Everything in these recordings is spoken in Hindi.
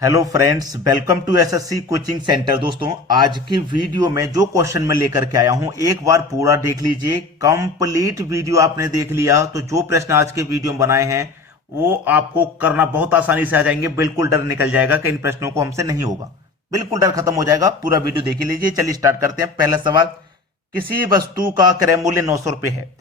Hello friends, welcome to SSC coaching centre. दोस्तों, आज की वीडियो में जो क्वेश्चन मैं लेकर के आया हूं एक बार पूरा देख लीजिए। कंप्लीट वीडियो आपने देख लिया तो जो प्रश्न आज के वीडियो में बनाए हैं वो आपको करना बहुत आसानी से आ जाएंगे। बिल्कुल डर निकल जाएगा कि इन प्रश्नों को हमसे नहीं होगा, बिल्कुल डर खत्म हो जाएगा। पूरा वीडियो देख लीजिए। चलिए स्टार्ट करते हैं। पहला सवाल, किसी वस्तु का क्रय मूल्य 900 रुपए है।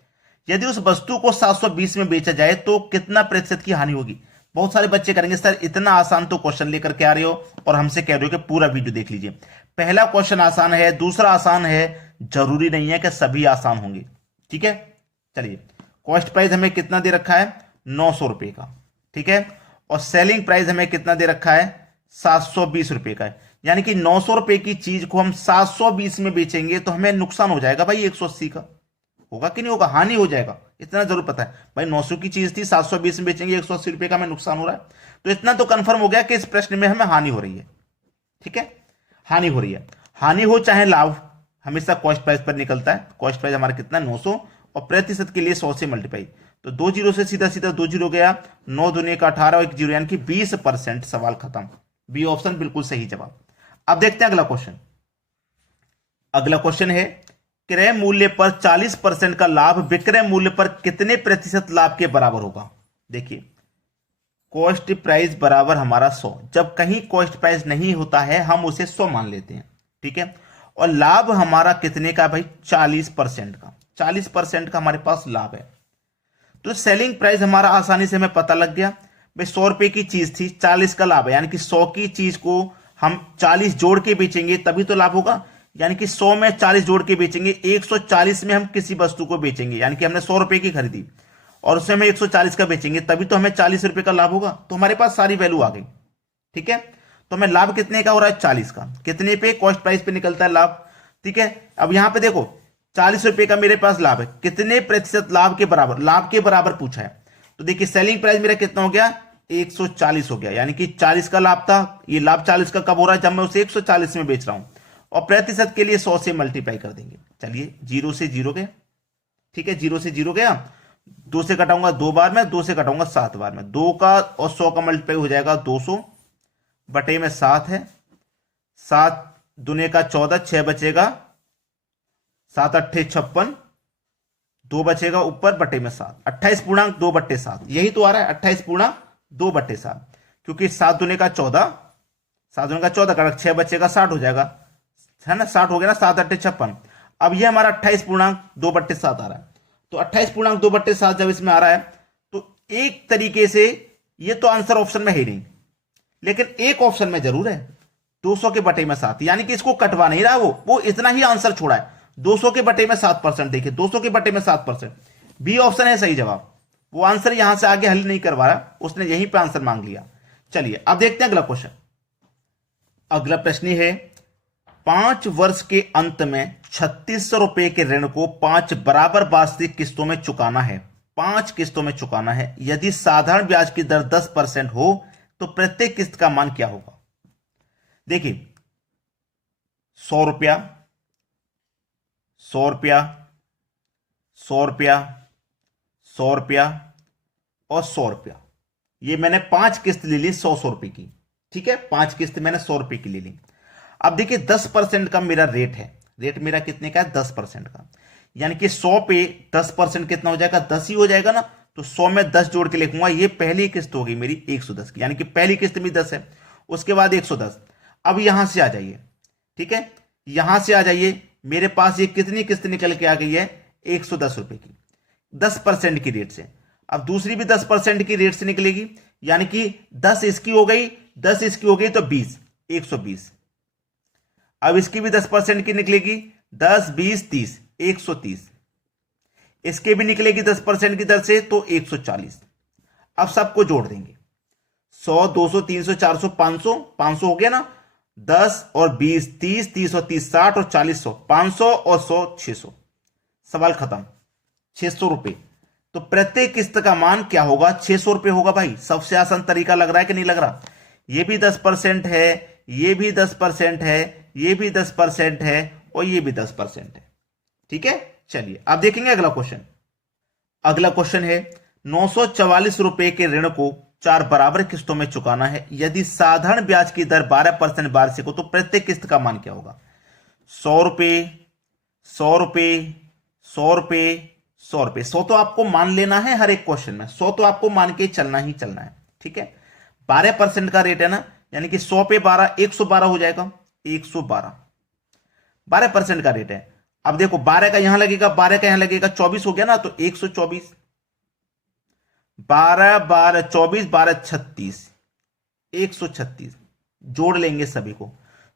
यदि उस वस्तु को 720 में बेचा जाए तो कितना प्रतिशत की हानि होगी। बहुत सारे बच्चे करेंगे सर इतना आसान तो क्वेश्चन लेकर के आ रहे हो और हमसे कह रहे हो कि पूरा वीडियो देख लीजिए। पहला क्वेश्चन आसान है, दूसरा आसान है, जरूरी नहीं है कि सभी आसान होंगे। ठीक है, चलिए। कॉस्ट प्राइस हमें कितना दे रखा है, 900 रुपए का। ठीक है, और सेलिंग प्राइस हमें कितना दे रखा है, 720 रुपए का है। यानी कि 900 रुपए की चीज को हम 720 में बेचेंगे तो हमें नुकसान हो जाएगा भाई 180 का। होगा कि नहीं होगा, हानि हो जाएगा, इतना जरूर पता है भाई। 900 की चीज थी, 720 में बेचेंगे, 180 रुपए का हमें नुकसान हो रहा है। तो इतना तो कंफर्म हो गया कि इस प्रश्न में हमें हानि हो रही है। ठीक है, हानि हो रही है। हानि हो चाहे लाभ, हमेशा कॉस्ट प्राइस पर निकलता है। कॉस्ट प्राइस हमारा कितना, 900, और प्रतिशत के लिए 100 से मल्टीप्लाई। तो 2 जीरो से सीधा सीधा 2 जीरो गया, 9 दूनी का 18 और 1 जीरो यानी कि 20%। सवाल खत्म। बी ऑप्शन बिल्कुल सही जवाब। अब देखते हैं अगला क्वेश्चन। अगला क्वेश्चन है, क्रय मूल्य पर 40% का लाभ विक्रय मूल्य पर कितने प्रतिशत लाभ के बराबर होगा। देखिए, कॉस्ट प्राइस बराबर हमारा 100। जब कहीं कॉस्ट प्राइस नहीं होता है हम उसे 100 मान लेते हैं। ठीक है, और लाभ हमारा कितने का भाई, 40% का। 40% का हमारे पास लाभ है। तो सेलिंग प्राइस हमारा आसानी से हमें पता लग गया भाई। 100 रुपए की चीज थी, 40 का लाभ है, यानी कि 100 की चीज को हम 40 जोड़ के बेचेंगे तभी तो लाभ होगा। यानी कि 100 में 40 जोड़ के बेचेंगे, 140 में हम किसी वस्तु को बेचेंगे। यानी कि हमने 100 रुपए की खरीदी और उसमें हम 140 का बेचेंगे तभी तो हमें 40 रुपए का लाभ होगा। तो हमारे पास सारी वैल्यू आ गई। ठीक है, तो हमें लाभ कितने का हो रहा है, 40 का। कितने पे, कॉस्ट प्राइस पे निकलता है लाभ। ठीक है, अब यहां पे देखो 40 रुपए का मेरे पास लाभ है, कितने प्रतिशत लाभ के बराबर, लाभ के बराबर पूछा है। तो देखिए सेलिंग प्राइस मेरा कितना हो गया, 140 हो गया। यानी कि 40 का लाभ था, ये लाभ 40 का कब हो रहा है, जब मैं उसे 140 में बेच रहा हूं। और प्रतिशत के लिए 100 से मल्टीप्लाई कर देंगे। चलिए, 0 से 0 गया। ठीक है, 0 से 0 गया, 2 से कटाऊंगा 2 बार में, 2 से कटाऊंगा 7 बार में। 2 का और 100 का मल्टीप्लाई हो जाएगा 200 बटे में 7 है। 7 दुने का 14, 6 बचेगा, 7 अट्ठे 56, 2 बचेगा ऊपर बटे में 7, 28.2/7। यही तो आ रहा है, 28.2/7। क्योंकि 7 दुने का 14, 7 दुने का 14 का 6 बचेगा, 60 हो जाएगा, है ना। 60 हो गया ना, 7 अट्ठे 56। अब ये हमारा 28.2/7 आ रहा है। तो 28.2/7 जब इसमें आ रहा है तो एक तरीके से ये तो आंसर ऑप्शन में है ही नहीं, लेकिन एक ऑप्शन में जरूर है, 200 के बटे में 7। यानी कि इसको कटवा नहीं रहा, वो इतना ही आंसर छोड़ा है, 200 के बटे में 7%। देखिए 200 के बटे में 7%, बी ऑप्शन है सही जवाब। वो आंसर यहां से आगे हल नहीं करवा रहा, उसने यहीं पे आंसर मांग लिया। चलिए अब देखते हैं अगला क्वेश्चन। अगला प्रश्न है, 5 वर्ष के अंत में 3600 रुपए के ऋण को 5 बराबर वार्षिक किस्तों में चुकाना है। 5 किस्तों में चुकाना है। यदि साधारण ब्याज की दर 10% हो तो प्रत्येक किस्त का मान क्या होगा। देखिए 100 रुपया, 100 रुपया, 100 रुपया, 100 रुपया और 100 रुपया। ये मैंने 5 किस्त ले ली 100 रुपए की। ठीक है, 5 किस्त मैंने 100 रुपए की ले ली। अब देखिए 10% का मेरा रेट है। रेट मेरा कितने का है, 10% का। यानी कि 100 पे 10% कितना हो जाएगा, 10 ही हो जाएगा ना। तो 100 में 10 जोड़ के लिखूंगा। ये पहली किस्त होगी मेरी 110 की, यानी कि पहली किस्त भी 10 है, उसके बाद 110। अब यहां से आ जाइए। ठीक है, यहां से आ जाइए। मेरे पास ये कितनी किस्त निकल के आ गई है, 110 रुपए की, 10% की रेट से। अब दूसरी भी 10% की रेट से निकलेगी, यानी कि 10 इसकी हो गई, 10 इसकी हो गई, तो 20, 120। अब इसकी भी 10% की निकलेगी, 10, 20, 30, 130। इसके भी निकलेगी 10% की दर से, तो 140। अब सबको जोड़ देंगे, 100, 200, 300, 400, 500, 500 हो गया ना। 10 और 20, 30, 30 और 30, 60 और 40, 100, 500 और 100, 600। सवाल खत्म। 600 रुपए। तो प्रत्येक किस्त का मान क्या होगा, 600 रुपए होगा भाई। सबसे आसान तरीका लग रहा है कि नहीं लग रहा। ये भी 10% है, ये भी 10% है, ये भी 10% है और ये भी 10% है। ठीक है, चलिए अब देखेंगे अगला क्वेश्चन। अगला क्वेश्चन है, 944 रुपए के ऋण को 4 बराबर किस्तों में चुकाना है। यदि साधारण ब्याज की दर 12% वार्षिक हो तो प्रत्येक किस्त का मान क्या होगा? 100 रुपए, 100 रुपए, 100 रुपए, 100 रुपए। 100 तो आपको मान लेना है हर एक क्वेश्चन में, 100 तो आपको मान के चलना ही चलना है, ठीक है। 12% का रेट है ना, यानी कि 100 पे 12 112 हो जाएगा, 112 12% का रेट है। अब देखो 12 का यहां लगेगा, 12 का यहां लगेगा, 24 हो गया ना, तो 124, 12 12 24 12 36, 136 जोड़ लेंगे सभी को।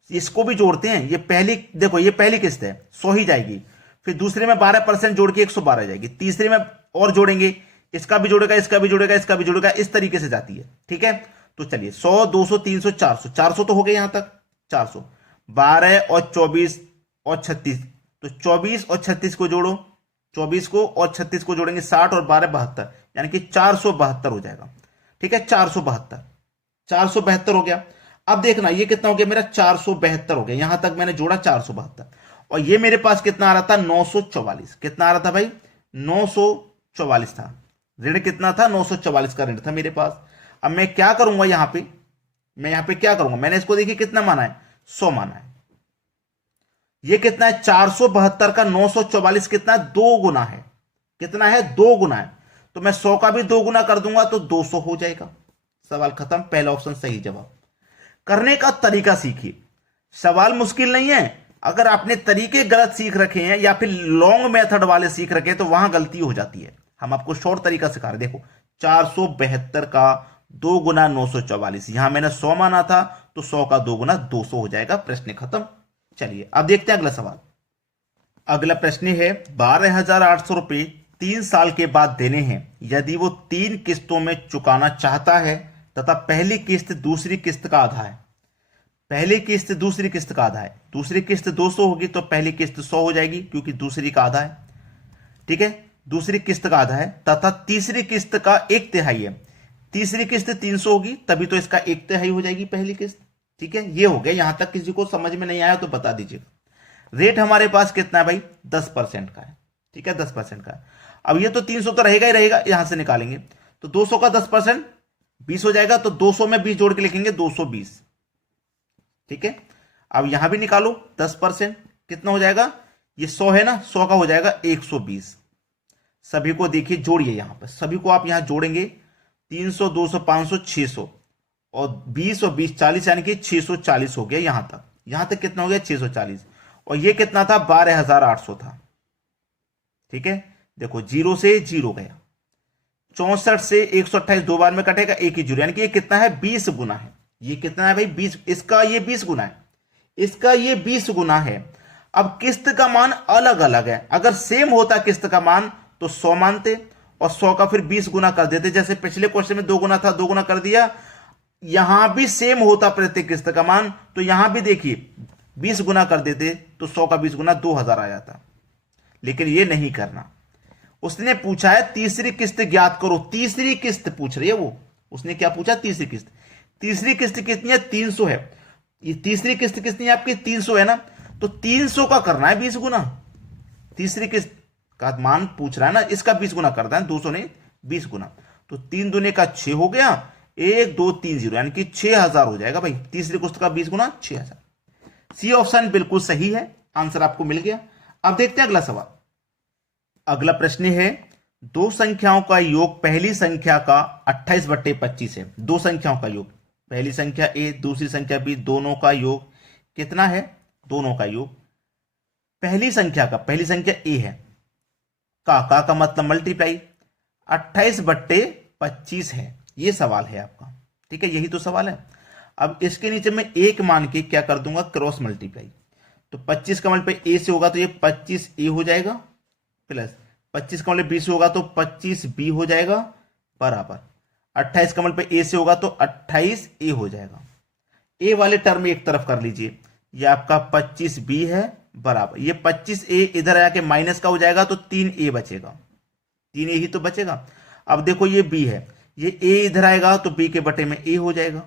इसको भी जोड़ते हैं, ये पहली देखो, ये पहली किस्त है, 100 ही जाएगी। फिर दूसरे में 12% जोड़ के 112 जाएगी, तीसरे में और जोड़ेंगे, इसका भी जोड़ेगा, इसका भी जोड़ेगा, इसका भी जोड़ेगा, इस तरीके से जाती है, ठीक है। तो चलिए 100 200 300 400, 400 तो हो गए यहां तक, 400, 12 और 24 और 36, तो 24 और 36 को जोड़ो, 24 को और 36 को जोड़ेंगे, 60 और 12 72, यानी कि 472 हो जाएगा, ठीक है। 472 472 हो गया। अब देखना ये कितना हो गया मेरा, 472 हो गया, यहां तक मैंने जोड़ा 472, और ये मेरे पास कितना आ रहा था, 944। कितना आ रहा था भाई, 944 था ऋण, कितना था, 944 का ऋण था मेरे पास। अब मैं क्या करूंगा यहां पे, मैं यहां पे क्या करूंगा, मैंने इसको देखिए कितना माना है, 100 माना है। ये कितना है, 472 का 944 कितना है, 2 गुना है। कितना है, 2 गुना है। तो मैं 100 का भी 2 गुना कर दूंगा तो 200 हो जाएगा। सवाल खत्म, पहला ऑप्शन सही जवाब। करने का तरीका सीखिए, सवाल मुश्किल नहीं है। अगर आपने तरीके गलत सीख रखे हैं या फिर लॉन्ग मेथड वाले सीख रखे हैं तो वहां गलती हो जाती है। हम आपको शॉर्ट तरीका सिखा रहे। देखो 472 का 2 गुना 944, यहां मैंने 100 माना था तो 100 का 2 गुना 200 हो जाएगा। प्रश्न खत्म। चलिए अब देखते हैं अगला सवाल। अगला प्रश्न है 12,800 रुपए 3 साल के बाद देने हैं। यदि वो 3 किस्तों में चुकाना चाहता है तथा पहली किस्त दूसरी किस्त का आधा है, पहली किस्त दूसरी किस्त का आधा है, दूसरी किस्त 200 होगी तो पहली किस्त 100 हो जाएगी क्योंकि दूसरी का आधा है, ठीक है। दूसरी किस्त का आधा है तथा तीसरी किस्त का 1/3 है। तीसरी किस्त 300 होगी तभी तो इसका 1/3 हो जाएगी पहली किस्त, ठीक है। ये हो गया। यहां तक किसी को समझ में नहीं आया तो बता दीजिएगा। रेट हमारे पास कितना है भाई, 10% का है, ठीक है, 10% का है। अब ये तो 300 तो रहेगा ही रहेगा, यहां से निकालेंगे तो 200 का 10% 20 हो जाएगा, तो 200 में 20 जोड़ के लिखेंगे 220, ठीक है। अब यहां भी निकालो 10%, कितना हो जाएगा, ये 100 है ना, 100 का हो जाएगा 120। सभी को देखिए जोड़िए, यहां पर सभी को आप यहां जोड़ेंगे, 300 200 500 600 और 20 और 20 40, यानी कि 640 हो गया। यहां तक कितना हो गया, 640। और ये कितना था, 12,800 था, ठीक है। देखो 0 से 0 गया, 64 से 128 2 बार में कटेगा, एक ही जीरो, यानी कि ये कितना है, 20 गुना है। ये कितना है भाई, 20, इसका ये 20 गुना है, इसका ये 20 गुना है। अब किस्त का मान अलग अलग है, अगर सेम होता किस्त का मान तो 100 मानते और 100 का फिर 20 गुना कर देते, जैसे पिछले क्वेश्चन में 2 गुना था, 2 गुना कर दिया। यहां भी सेम होता प्रत्येक किस्त का मान, तो यहां भी देखिए 20 गुना कर देते तो 100 का 20 गुना 2000 आ जाता। लेकिन ये नहीं करना। उसने पूछा है तीसरी किस्त ज्ञात करो, तीसरी किस्त पूछ रही है वो, उसने क्या पूछा, तीसरी किस्त। तीसरी किस्त कितनी है, 300 है। ये तीसरी किस्त कितनी है आपकी, 300 है ना, तो 300 का करना है 20 गुना। तीसरी किस्त का मान पूछ रहा है ना, इसका 20 गुना करता है, 200 नहीं 20 गुना। तो 3 दूने का 6 हो गया, 1 2 3 0, यानी कि 6000 हो जाएगा भाई। तीसरी किस्त का 20 गुना 6000। सी ऑप्शन बिल्कुल सही है, आंसर आपको मिल गया। अब देखते हैं अगला सवाल। अगला प्रश्न है, दो संख्याओं का योग पहली संख्या का 28/25 है। दो संख्याओं का योग, पहली संख्या ए दूसरी संख्या बी, दोनों का योग कितना है, दोनों का योग पहली संख्या का, पहली संख्या ए है, का मतलब मल्टीप्लाई, 28/25 है। ये सवाल है आपका, ठीक है, यही तो सवाल है। अब इसके नीचे मैं एक मान के क्या कर दूंगा, क्रॉस मल्टीप्लाई। तो 25 का मल्टीप्लाई ए से होगा तो ये 25a हो जाएगा, प्लस 25 का मल्टीप्लाई बी से होगा तो 25b हो जाएगा, बराबर 28 का मल्टीप्लाई ए से होगा तो 28a हो जाएगा। ए वाले टर्म एक तरफ कर लीजिए, ये आपका 25b है, बराबर ये 25a इधर आके माइनस का हो जाएगा तो 3a बचेगा, 3a ही तो बचेगा। अब देखो ये b है, ये a इधर आएगा तो b के बटे में a हो जाएगा,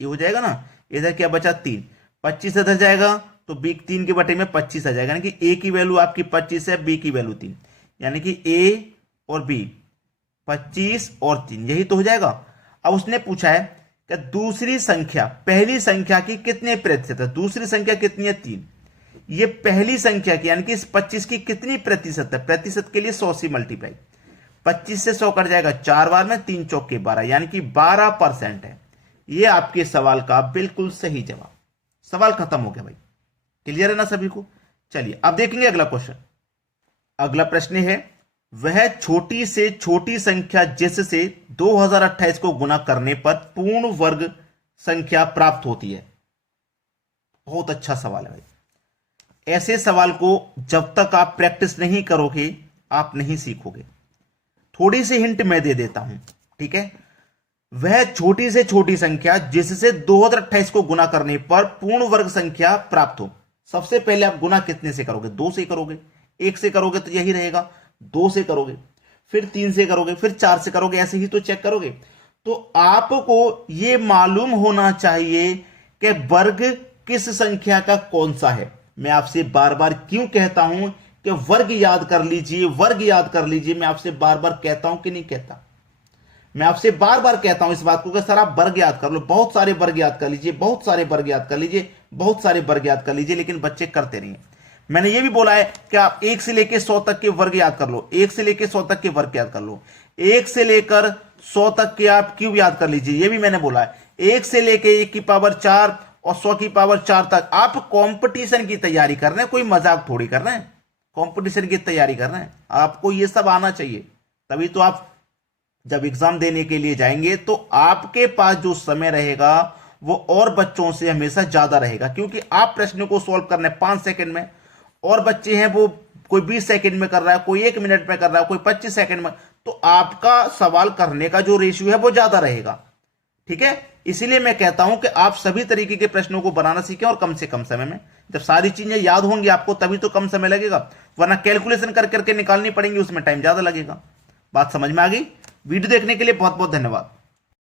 ये हो जाएगा ना। इधर क्या बचा 3, 25 इधर जाएगा तो b 3 के बटे में 25 आ जाएगा, यानी कि a की वैल्यू आपकी 25 है, b की वैल्यू 3, यानी कि a और b 25 और 3, यही तो हो जाएगा। अब उसने पूछा है कि दूसरी संख्या पहली संख्या की कितने प्रतिशत है। दूसरी संख्या कितनी है 3, ये पहली संख्या की यानी कि इस 25 की कितनी प्रतिशत है। प्रतिशत के लिए 100 से मल्टीप्लाई, 25 से 100 कट जाएगा 4 बार में, 3 चौके 12 यानी कि 12% है। ये आपके सवाल का बिल्कुल सही जवाब। सवाल खत्म हो गया भाई, क्लियर है ना सभी को। चलिए अब देखेंगे अगला क्वेश्चन। अगला प्रश्न है, वह छोटी से छोटी संख्या जिससे 2028 को गुना करने पर पूर्ण वर्ग संख्या प्राप्त होती है। बहुत अच्छा सवाल है भाई। ऐसे सवाल को जब तक आप प्रैक्टिस नहीं करोगे आप नहीं सीखोगे। थोड़ी सी हिंट मैं दे देता हूं, ठीक है। वह छोटी से छोटी संख्या जिससे 2028 को गुना करने पर पूर्ण वर्ग संख्या प्राप्त हो। सबसे पहले आप गुना कितने से करोगे, 2 से करोगे। 1 से करोगे तो यही रहेगा, 2 से करोगे, फिर 3 से करोगे, फिर 4 से करोगे, ऐसे ही तो चेक करोगे। तो आपको यह मालूम होना चाहिए कि वर्ग किस संख्या का कौन सा है। मैं आपसे बार बार क्यों कहता हूं कि वर्ग याद कर लीजिए, वर्ग याद कर लीजिए। मैं आपसे बार बार कहता हूं कि नहीं कहता। मैं आपसे बार बार कहता हूं इस बात को कि सर आप वर्ग याद कर लो, बहुत सारे वर्ग याद कर लीजिए, बहुत सारे वर्ग याद कर लीजिए, बहुत सारे वर्ग याद कर लीजिए, लेकिन बच्चे करते नहीं। मैंने ये भी बोला है कि आप 1 से लेकर 100 तक के वर्ग याद कर लो, 1 से लेकर 100 तक के वर्ग याद कर लो, 1 से लेकर 100 तक के आप क्यूब याद कर लीजिए, ये भी मैंने बोला है। 1 से लेकर 1 की पावर 4 और 100 की पावर 4 तक आप कंपटीशन की तैयारी कर रहे हैं, कोई मजाक थोड़ी कर रहे हैं। कंपटीशन की तैयारी कर रहे हैं, आपको ये सब आना चाहिए। तभी तो आप जब एग्जाम देने के लिए जाएंगे तो आपके पास जो समय रहेगा वो और बच्चों से हमेशा ज्यादा रहेगा, क्योंकि आप प्रश्न को सॉल्व करने 5 सेकंड में, और बच्चे हैं वो कोई 20 सेकंड में कर रहा है, कोई 1 मिनट में कर रहा है, कोई 25 सेकंड में। तो आपका सवाल करने का जो रेशियो है वो ज्यादा रहेगा, ठीक है। इसीलिए मैं कहता हूं कि आप सभी तरीके के प्रश्नों को बनाना सीखें और कम से कम समय में। जब सारी चीजें याद होंगी आपको तभी तो कम समय लगेगा, वरना कैलकुलेशन कर करके निकालनी पड़ेंगी, उसमें टाइम ज्यादा लगेगा। बात समझ में आ गई। वीडियो देखने के लिए बहुत बहुत धन्यवाद।